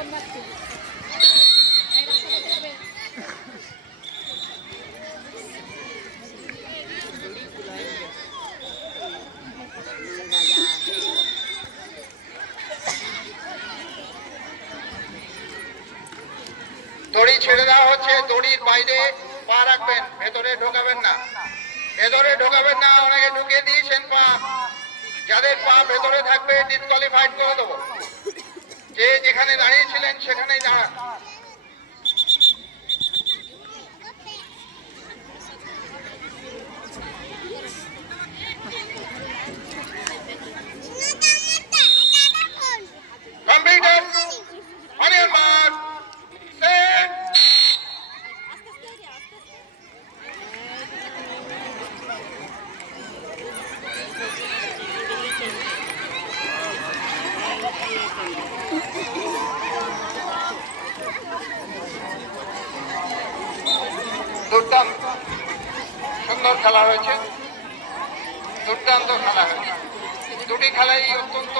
দড়ি ছেড়ে দেওয়া হচ্ছে, দড়ির বাইরে পা রাখবেন, ভেতরে ঢোকাবেন না। ভেতরে ঢোকাবেন না অনেকে ঢুকিয়ে দিয়েছেন পা। যাদের পা ভেতরে থাকবে ডিসকোয়ালিফাইড করে দেবো। เป็น দুর্দান্ত সুন্দর খেলা হয়েছে। দুর্দান্ত খেলা হয়েছে। দুটি খেলাই অত্যন্ত